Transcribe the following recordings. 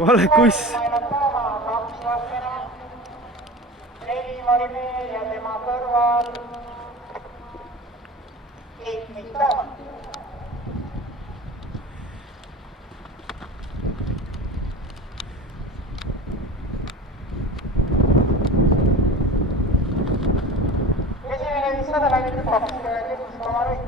Vale kuss. Ja tema kõrval Heitmik Toomas. Esimene 500 läinud 21,0.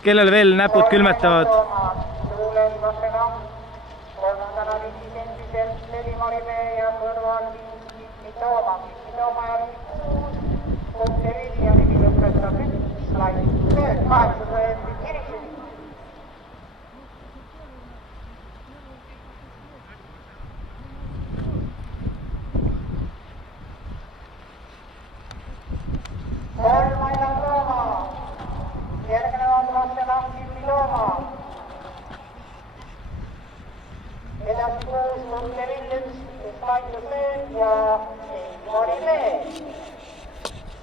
Kellel veel näpud külmetavad? Kolmandana 5 sentiselt Lelimarimäe ja kõrval 5 Kitni Tooma. Kitni Tooma ja 5 punkte 5 ja nimi lõpetab 1 slaid 800 eurot kirikul. Kolmandana Tooma. Järgnevad lastena Kitni Tooma. Edasi 6 punkte 5 slaidusööd ja Lelimarimäe.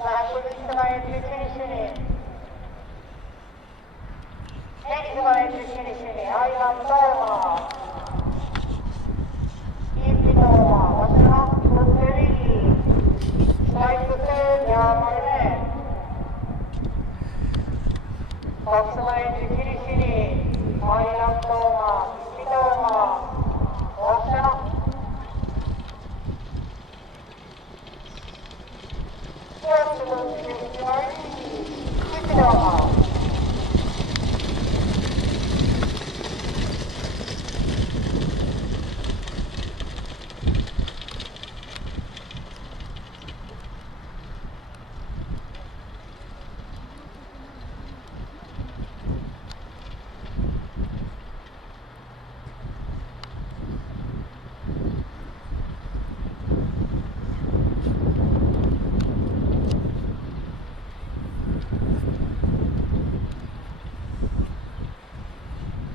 Läheb kui 500 meetrit finišini. 400 meetrit finišini. Ailan Tooma. Kitni Tooma. Vasena punkte 5. Slaidusööd ja Marimäe. 200 meetrit finišini. Ailan Tooma. Kitni Tooma. Vasena. Kitni Tooma.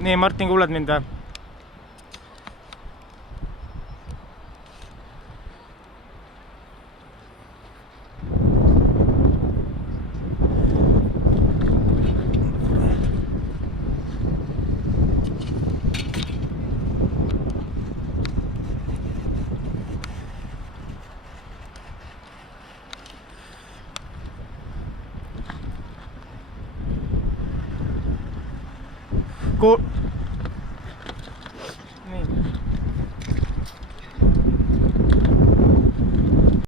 Nii, Martin, kuuled mind või?